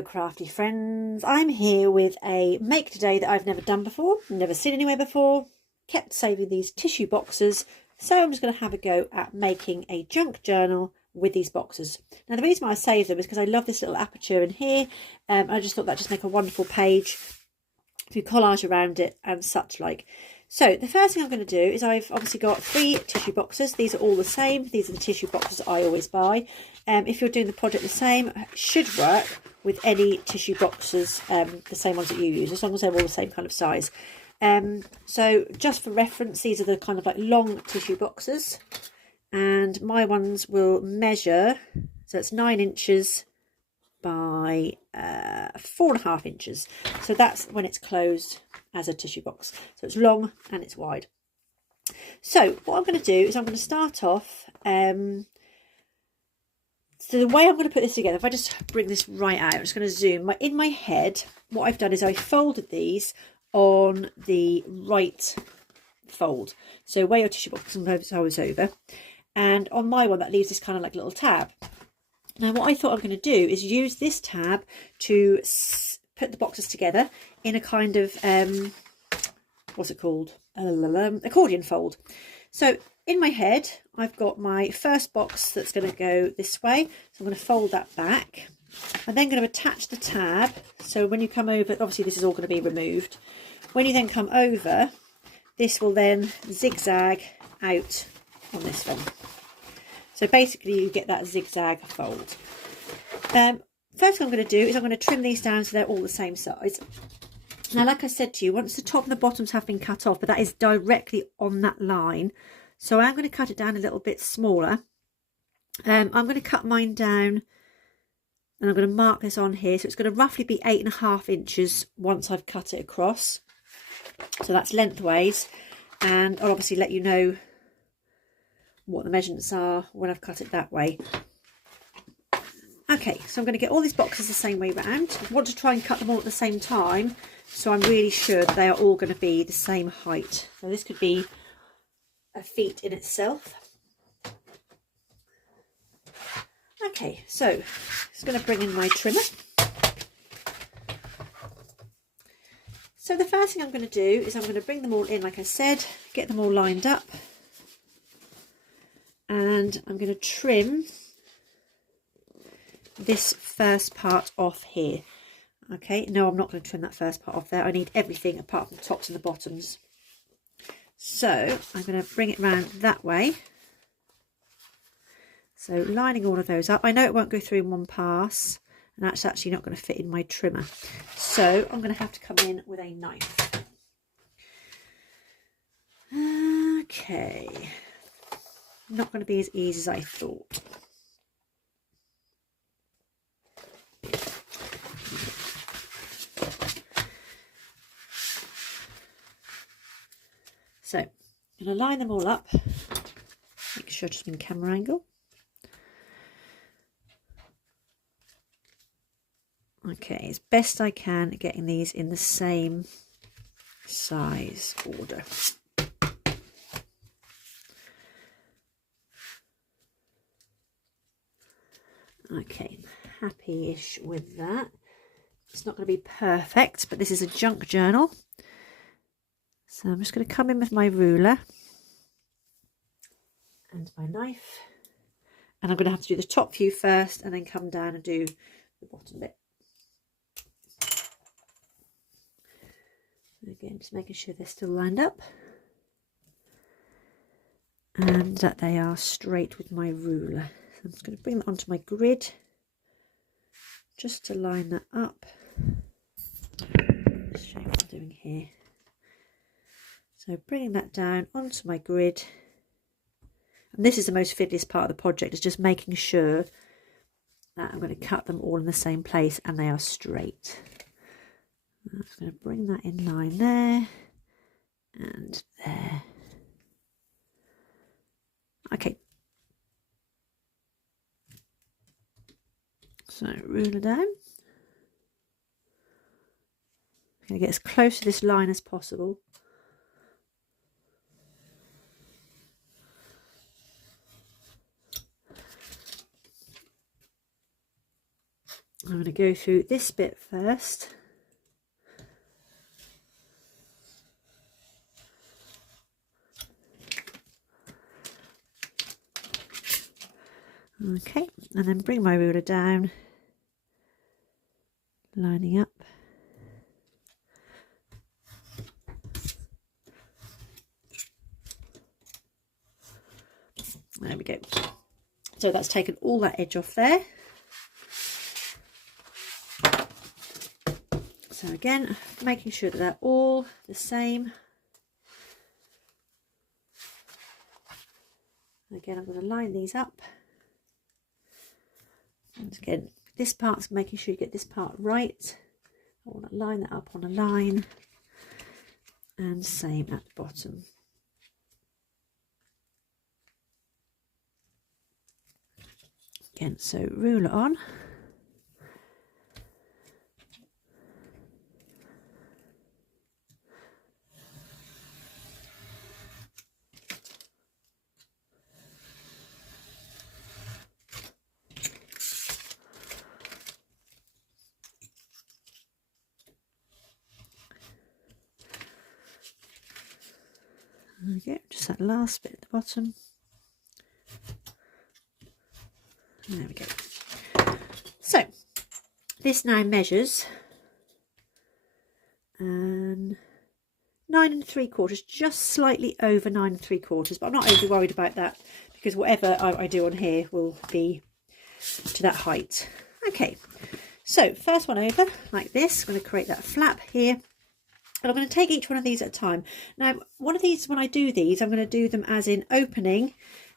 Hello crafty friends, I'm here with a make today that I've never done before, never seen anywhere before, kept saving these tissue boxes, so I'm just going to have a go at making a junk journal with these boxes. Now the reason why I saved them is because I love this little aperture in here. I just thought that'd just make a wonderful page to collage around it and such like. So the first thing I'm going to do is I've obviously got 3 tissue boxes. These are all the same. These are the tissue boxes I always buy. If you're doing the project the same, it should work with any tissue boxes, the same ones that you use, as long as they're all the same kind of size. So just for reference, these are the kind of like long tissue boxes. And my ones will measure, so it's 9 inches by 4.5 inches. So that's when it's closed as a tissue box. So it's long and it's wide. So what I'm going to do is I'm going to start off. So the way I'm going to put this together, if I just bring this right out, I'm just going to zoom. In my head, what I've done is I folded these on the right fold. So where your tissue box is always over. And on my one, that leaves this kind of like little tab. Now what I thought I'm going to do is use this tab to put the boxes together in a kind of, what's it called? Accordion fold. So in my head, I've got my first box that's going to go this way. So I'm going to fold that back. I'm then going to attach the tab. So when you come over, obviously this is all going to be removed. When you then come over, this will then zigzag out on this one. So basically you get that zigzag fold. First thing I'm going to do is I'm going to trim these down so they're all the same size. Now, like I said to you, once the top and the bottoms have been cut off, but that is directly on that line. So I'm going to cut it down a little bit smaller. I'm going to cut mine down and I'm going to mark this on here. So it's going to roughly be 8.5 inches once I've cut it across. So that's lengthways. And I'll obviously let you know what the measurements are when I've cut it that way. Okay, so I'm going to get all these boxes the same way round. I want to try and cut them all at the same time, so I'm really sure they are all going to be the same height. So this could be a feat in itself. Okay, so just going to bring in my trimmer. So the first thing I'm going to do is I'm going to bring them all in, like I said, get them all lined up. And I'm going to trim this first part off here. Okay, no, I'm not going to trim that first part off there. I need everything apart from the tops and the bottoms. So I'm going to bring it round that way. So lining all of those up. I know it won't go through in one pass, and that's actually not going to fit in my trimmer. So I'm going to have to come in with a knife. Okay. Not going to be as easy as I thought. So I'm going to line them all up, make sure it's in camera angle. Okay, as best I can, getting these in the same size order. Okay, I'm happy-ish with that. It's not going to be perfect, but this is a junk journal. So I'm just going to come in with my ruler and my knife. And I'm going to have to do the top view first and then come down and do the bottom bit. Again, just making sure they're still lined up. And that they are straight with my ruler. So I'm just going to bring that onto my grid just to line that up. Let's show you what I'm doing here. So bringing that down onto my grid. And this is the most fiddliest part of the project, is just making sure that I'm going to cut them all in the same place and they are straight. I'm just going to bring that in line there and there. Okay. So ruler down. I'm going to get as close to this line as possible. I'm going to go through this bit first. Okay, and then bring my ruler down, lining up. There we go. So that's taken all that edge off there. So again, making sure that they're all the same. Again, I'm going to line these up. And again, this part's making sure you get this part right. I want to line that up on a line. And same at the bottom. Again, so ruler on. Okay, just that last bit at the bottom. There we go. So this now measures 9 3/4, just slightly over 9 3/4, but I'm not overly worried about that because whatever I do on here will be to that height. Okay, so first one over like this. I'm going to create that flap here. And I'm going to take each one of these at a time. Now, one of these, when I do these, I'm going to do them as in opening,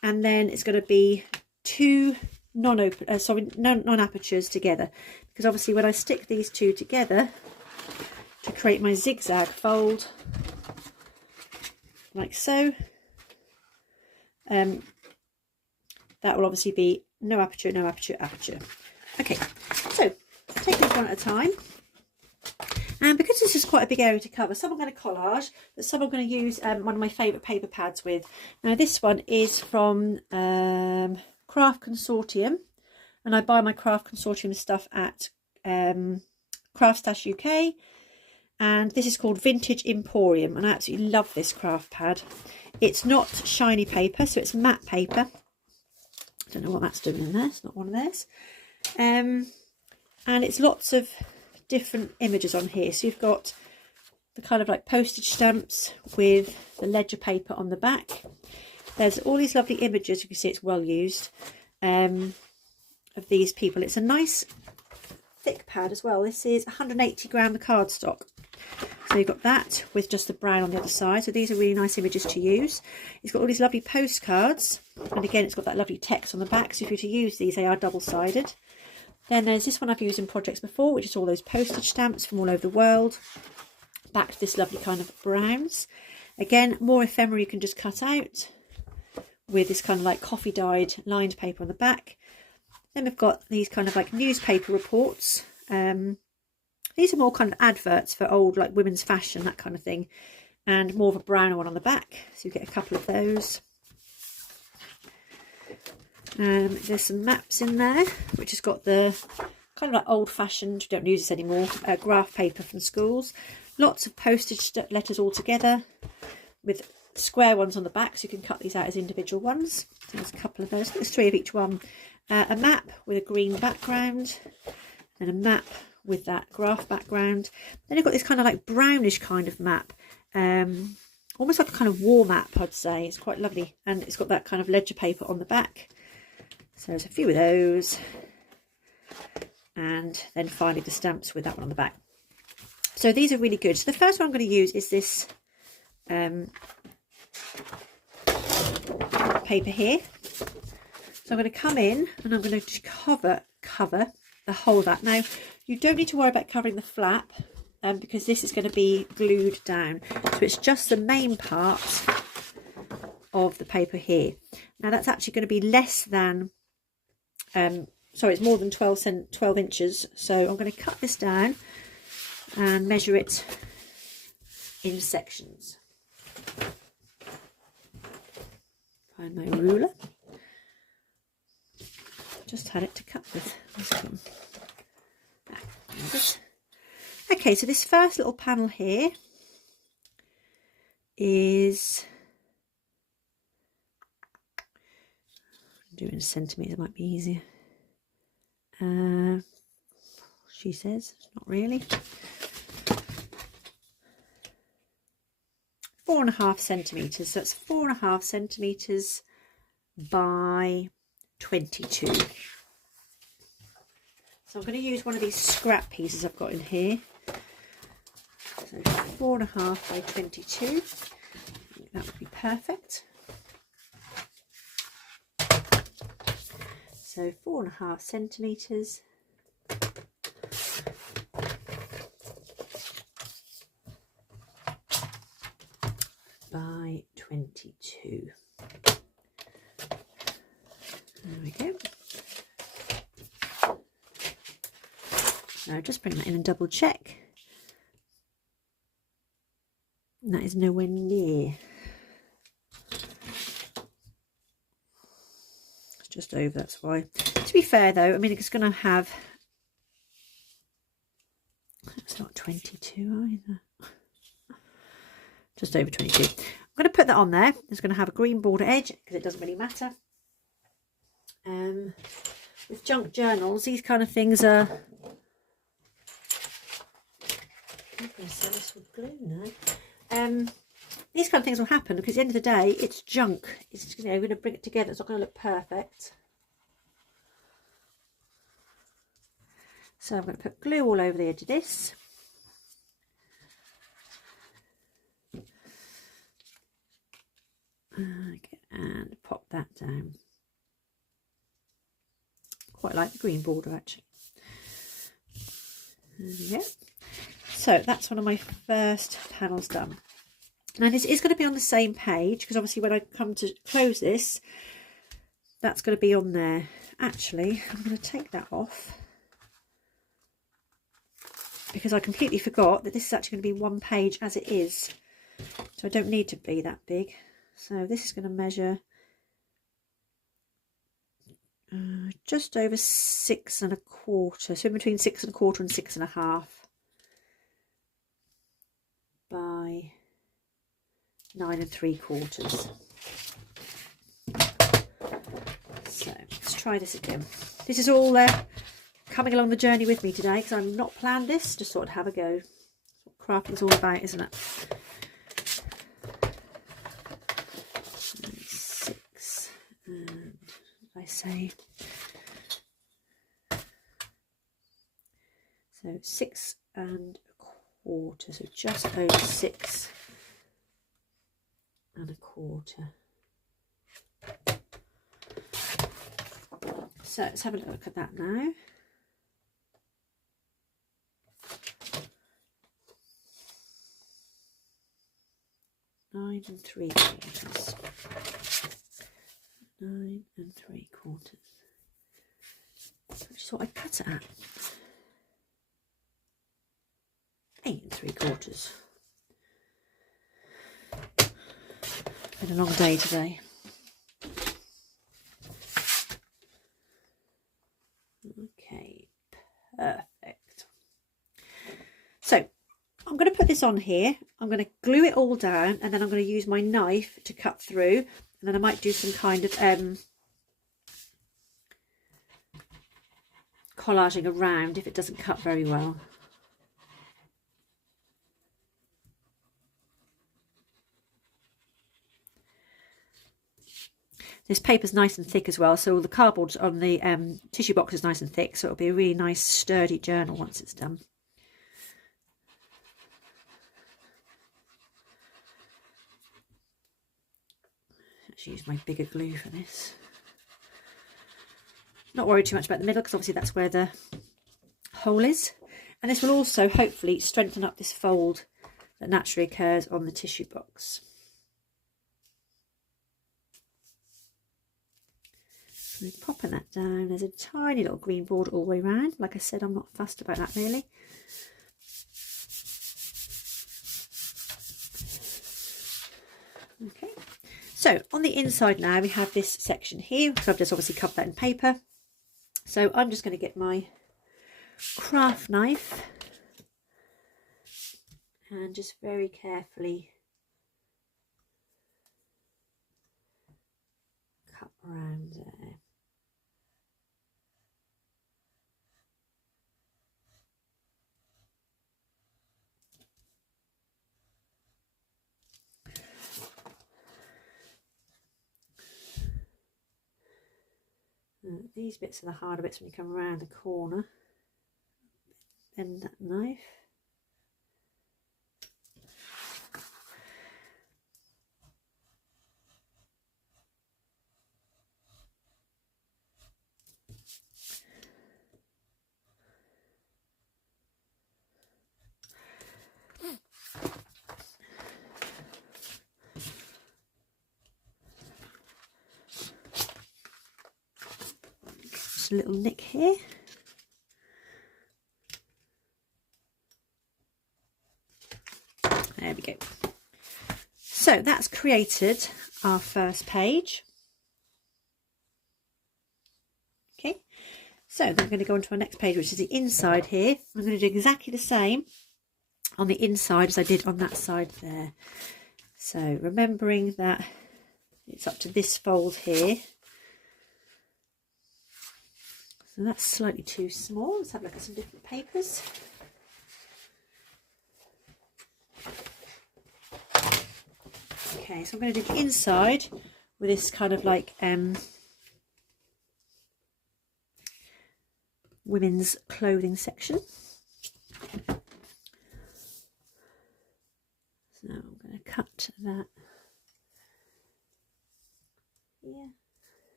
and then it's going to be two non-apertures together. Because obviously when I stick these two together to create my zigzag fold, like so, that will obviously be no aperture, no aperture, aperture. Okay, so take this one at a time. And because this is quite a big area to cover, some I'm going to collage, but some I'm going to use one of my favourite paper pads with. Now this one is from Craft Consortium, and I buy my Craft Consortium stuff at Craft Stash UK, and this is called Vintage Emporium, and I absolutely love this craft pad. It's not shiny paper, so it's matte paper. I don't know what that's doing in there, it's not one of theirs. And it's lots of different images on here. So you've got the kind of like postage stamps with the ledger paper on the back. There's all these lovely images, you can see it's well used, of these people. It's a nice thick pad as well. This is 180 gram of cardstock. So you've got that with just the brown on the other side. So these are really nice images to use. It's got all these lovely postcards, and again it's got that lovely text on the back. So if you're to use these, they are double-sided. Then there's this one I've used in projects before, which is all those postage stamps from all over the world. Back to this lovely kind of browns. Again, more ephemera you can just cut out with this kind of like coffee dyed lined paper on the back. Then we've got these kind of like newspaper reports. These are more kind of adverts for old like women's fashion, that kind of thing. And more of a browner one on the back. So you get a couple of those. There's some maps in there, which has got the kind of like old-fashioned, we don't use this anymore, graph paper from schools. Lots of postage letters all together with square ones on the back, so you can cut these out as individual ones. So there's a couple of those. There's 3 of each one. A map with a green background, and a map with that graph background. Then you've got this kind of like brownish kind of map, almost like a kind of war map, I'd say. It's quite lovely, and it's got that kind of ledger paper on the back. So there's a few of those, and then finally the stamps with that one on the back. So these are really good. So the first one I'm going to use is this paper here. So I'm going to come in and I'm going to cover the whole of that. Now you don't need to worry about covering the flap because this is going to be glued down. So it's just the main part of the paper here. Now that's actually going to be less than sorry, it's more than 12 inches. So I'm going to cut this down and measure it in sections. Find my ruler. Just had it to cut with this one. Okay, so this first little panel here is, doing centimetres might be easier. She says, not really. 4.5 centimetres. So that's 4.5 centimetres by 22. So I'm going to use one of these scrap pieces I've got in here. So 4.5 by 22. I think that would be perfect. So 4.5 centimetres by 22. There we go. Now just bring that in and double check. And that is nowhere near. It's just over, that's why. To be fair though, I mean it's going to have, that's not 22 either. Just over 22. I'm going to put that on there. It's going to have a green border edge because it doesn't really matter. With junk journals, these kind of things are... I'm going to sell this with glue now. These kind of things will happen because at the end of the day, it's junk. It's, you know, we're going to bring it together. It's not going to look perfect. So I'm going to put glue all over the edge of this. Okay, and pop that down. Quite like the green border actually. There we go. So that's one of my first panels done. And it is going to be on the same page because obviously when I come to close this, that's going to be on there. Actually, I'm going to take that off because I completely forgot that this is actually going to be one page as it is. So I don't need to be that big. So this is going to measure just over 6 1/4, so in between 6 1/4 and 6 1/2 by 9 3/4. So let's try this again. This is all coming along the journey with me today because I'm not planned this, just sort of have a go. That's what crafting's all about, isn't it? 6 and I say so 6 1/4, so just over 6 1/4. So let's have a look at that now. Nine 3/4. 9 3/4. Which is what I cut it at. 8 3/4. Been a long day today. Okay, perfect. So I'm going to put this on here. I'm going to glue it all down and then I'm going to use my knife to cut through. And then I might do some kind of collaging around if it doesn't cut very well. This paper's nice and thick as well, so the cardboard on the tissue box is nice and thick, so it'll be a really nice sturdy journal once it's done. Let's use my bigger glue for this. Not worried too much about the middle because obviously that's where the hole is. And this will also hopefully strengthen up this fold that naturally occurs on the tissue box. So popping that down, there's a tiny little green border all the way around. Like I said, I'm not fussed about that really. Okay, so on the inside now we have this section here, so I've just obviously covered that in paper. So I'm just going to get my craft knife and just very carefully cut around there. These bits are the harder bits when you come around the corner. Bend that knife. A little nick here. There we go. So that's created our first page. Okay, so then we're going to go on to our next page, which is the inside here. I'm going to do exactly the same on the inside as I did on that side there. So remembering that it's up to this fold here. So that's slightly too small. Let's have a look at some different papers. Okay, so I'm going to do the inside with this kind of like women's clothing section. So I'm going to cut that here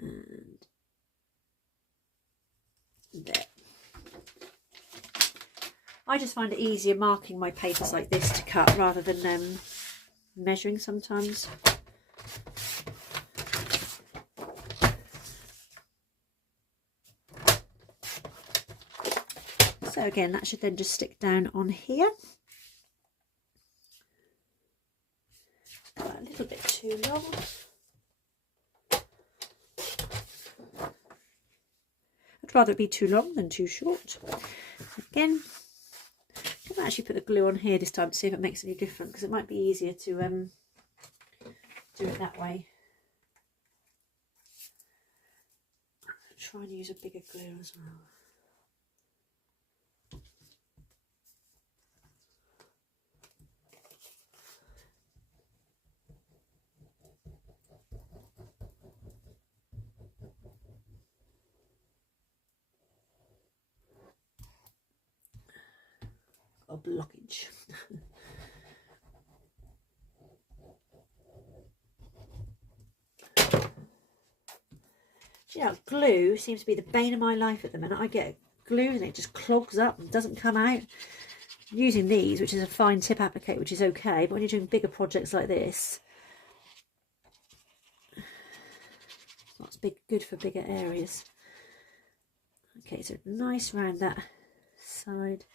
and there. I just find it easier marking my papers like this to cut rather than measuring sometimes. So again, that should then just stick down on here. A little bit too long. I'd rather it be too long than too short. Again, I can actually put the glue on here this time to see if it makes any difference, because it might be easier to do it that way. Try and use a bigger glue as well. A blockage. Do you know, glue seems to be the bane of my life at the minute. I get glue and it just clogs up and doesn't come out. I'm using these, which is a fine tip applicator, which is okay, but when you're doing bigger projects like this, it's not good for bigger areas. Okay, so nice round that side.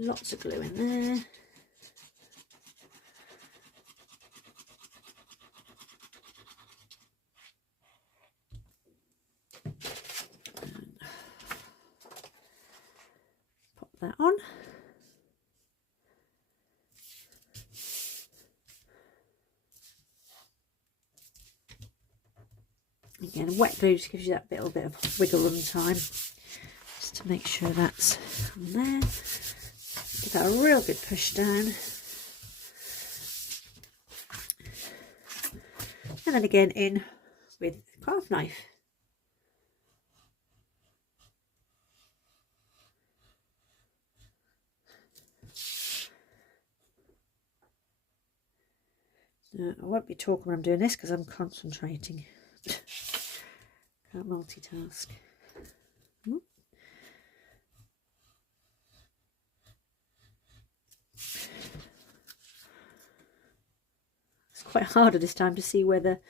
Lots of glue in there. Pop that on. Again, wet glue just gives you that little bit of wiggle room time, just to make sure that's on there. Give that a real good push down. And then again in with the craft knife. I won't be talking when I'm doing this because I'm concentrating. Can't multitask. It's quite harder this time to see where the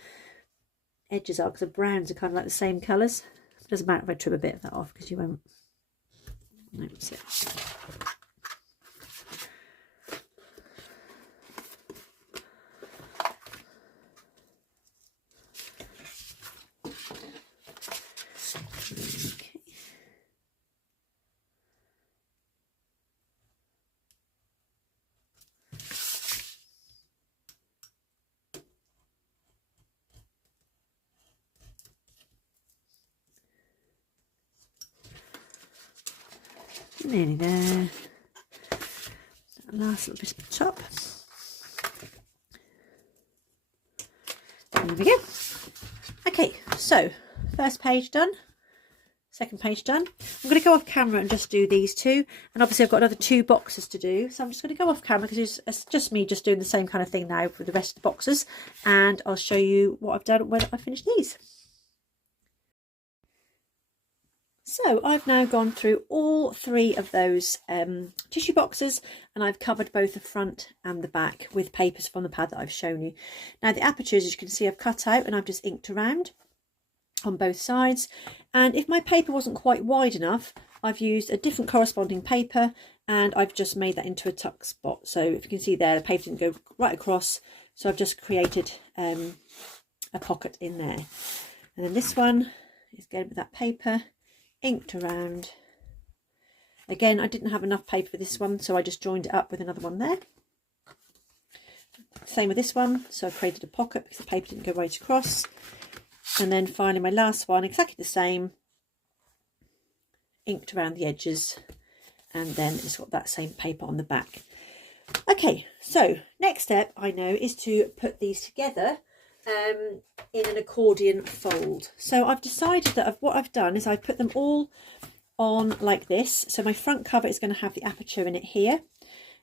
edges are because the browns are kind of like the same colours. It doesn't matter if I trim a bit of that off because you won't notice it. Nearly there. That last little bit at the top. There we go. Okay, so first page done. Second page done. I'm going to go off camera and just do these two, and obviously I've got another 2 boxes to do, so I'm just going to go off camera because it's just me just doing the same kind of thing now with the rest of the boxes, and I'll show you what I've done when I finish these. So I've now gone through all 3 of those tissue boxes, and I've covered both the front and the back with papers from the pad that I've shown you. Now the apertures, as you can see, I've cut out and I've just inked around on both sides, and if my paper wasn't quite wide enough, I've used a different corresponding paper and I've just made that into a tuck spot. So if you can see there, the paper didn't go right across, so I've just created a pocket in there. And then this one is again with that paper inked around. Again, I didn't have enough paper for this one, so I just joined it up with another one there. Same with this one, so I created a pocket because the paper didn't go right across. And then finally my last one, exactly the same, inked around the edges, and then it's got that same paper on the back. Okay, so next step I know is to put these together in an accordion fold. So I've decided that what I've done is I've put them all on like this. So my front cover is going to have the aperture in it here.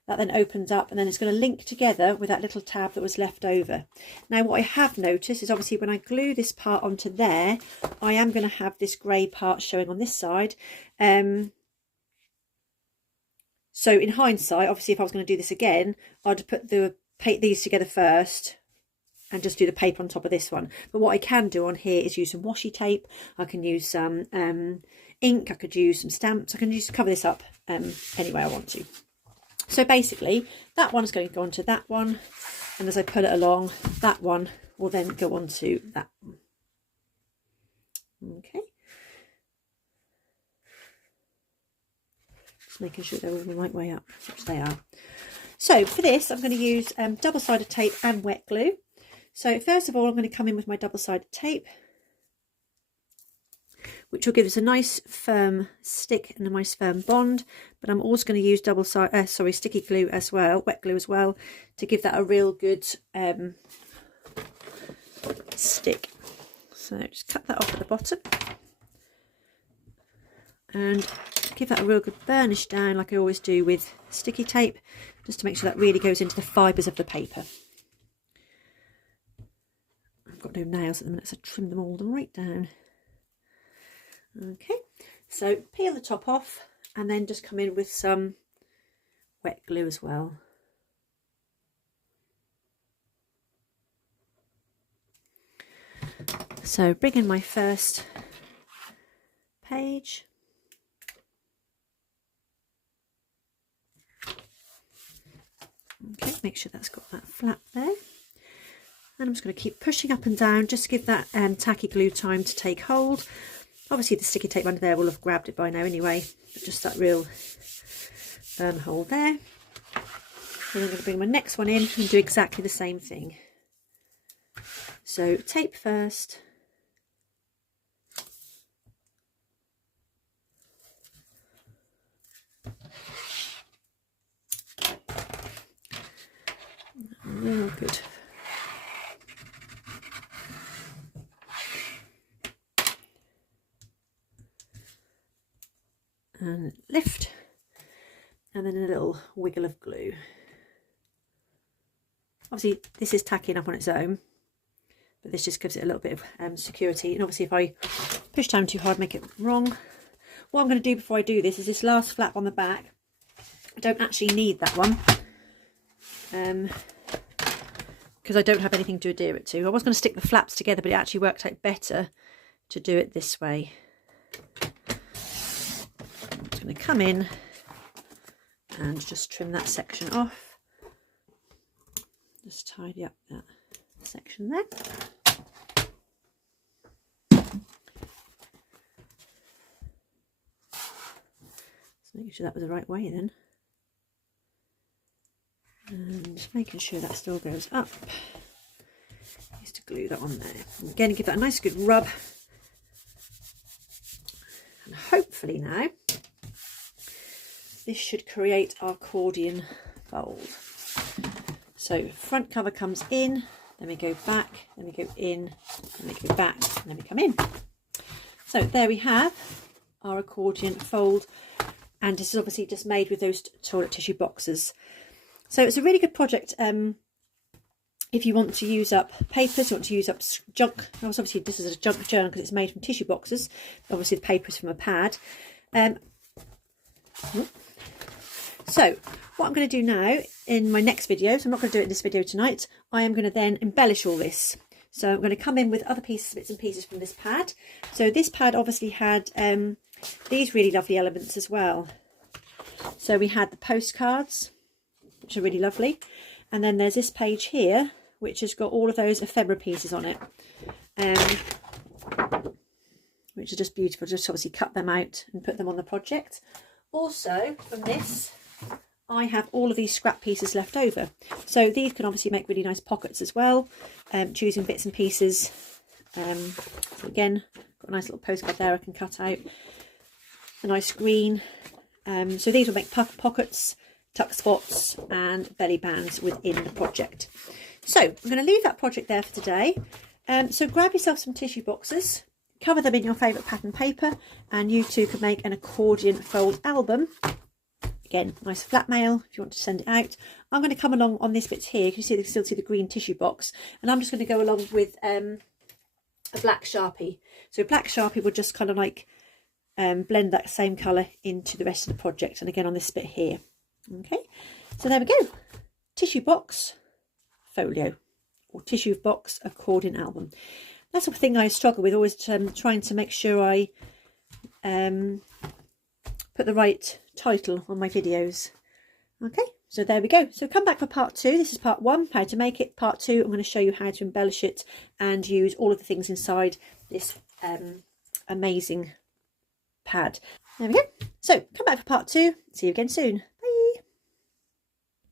That then opens up, and then it's going to link together with that little tab that was left over. Now what I have noticed is obviously when I glue this part onto there, I am going to have this grey part showing on this side. So in hindsight, obviously if I was going to do this again, I'd put these together first and just do the paper on top of this one. But what I can do on here is use some washi tape. I can use some ink. I could use some stamps. I can just cover this up any way I want to. So basically that one is going to go onto that one, and as I pull it along, that one will then go onto that one. Okay, just making sure they're all the right way up, which they are. So for this I'm going to use double-sided tape and wet glue. So first of all I'm going to come in with my double-sided tape, which will give us a nice firm stick and a nice firm bond. But I'm also going to use sticky glue as well, wet glue as well, to give that a real good stick. So just cut that off at the bottom and give that a real good burnish down, like I always do with sticky tape, just to make sure that really goes into the fibres of the paper. I've got no nails at the minute, so I trim them all right down. Okay, so peel the top off and then just come in with some wet glue as well. So bring in my first page. Okay, make sure that's got that flap there. And I'm just going to keep pushing up and down, just to give that tacky glue time to take hold. Obviously the sticky tape under there will have grabbed it by now anyway, but just that real firm hold there. And I'm going to bring my next one in and do exactly the same thing. So tape first. Real good. And lift, and then a little wiggle of glue. Obviously this is tacking up on its own, but this just gives it a little bit of security. And obviously if I push down too hard, make it wrong. What I'm going to do before I do this is this last flap on the back, I don't actually need that one because I don't have anything to adhere it to. I was going to stick the flaps together, but it actually worked out better to do it this way. I'm going to come in and just trim that section off. Just tidy up that section there. Just making sure that was the right way then. And making sure that still goes up. Just to glue that on there. And again, give that a nice good rub. And hopefully now this should create our accordion fold. So front cover comes in, then we go back, then we go in, then we go back, and then we come in. So there we have our accordion fold, and this is obviously just made with those toilet tissue boxes. So it's a really good project if you want to use up papers, you want to use up junk. Obviously this is a junk journal because it's made from tissue boxes. Obviously the paper is from a pad. So what I'm going to do now in my next video, so I'm not going to do it in this video tonight, I am going to then embellish all this. So I'm going to come in with other bits and pieces from this pad. So this pad obviously had these really lovely elements as well. So we had the postcards, which are really lovely. And then there's this page here, which has got all of those ephemera pieces on it, which are just beautiful. Just obviously cut them out and put them on the project. Also from this, I have all of these scrap pieces left over. So these can obviously make really nice pockets as well, choosing bits and pieces. So again, got a nice little postcard there I can cut out. A nice green. So these will make pockets, tuck spots and belly bands within the project. So I'm going to leave that project there for today. So grab yourself some tissue boxes, cover them in your favourite pattern paper, and you too can make an accordion fold album. Again, nice flat mail if you want to send it out. I'm going to come along on this bit here. You can see, still see the green tissue box, and I'm just going to go along with a black Sharpie. So black Sharpie will just kind of like blend that same colour into the rest of the project, and again on this bit here. Okay, so there we go. Tissue box folio, or tissue box accordion album. That's the thing I struggle with, always trying to make sure I put the right title on my videos. Okay, so there we go. So come back for part 2. This is part 1, how to make it. Part 2, I'm going to show you how to embellish it and use all of the things inside this amazing pad. There we go. So come back for part 2. See you again soon.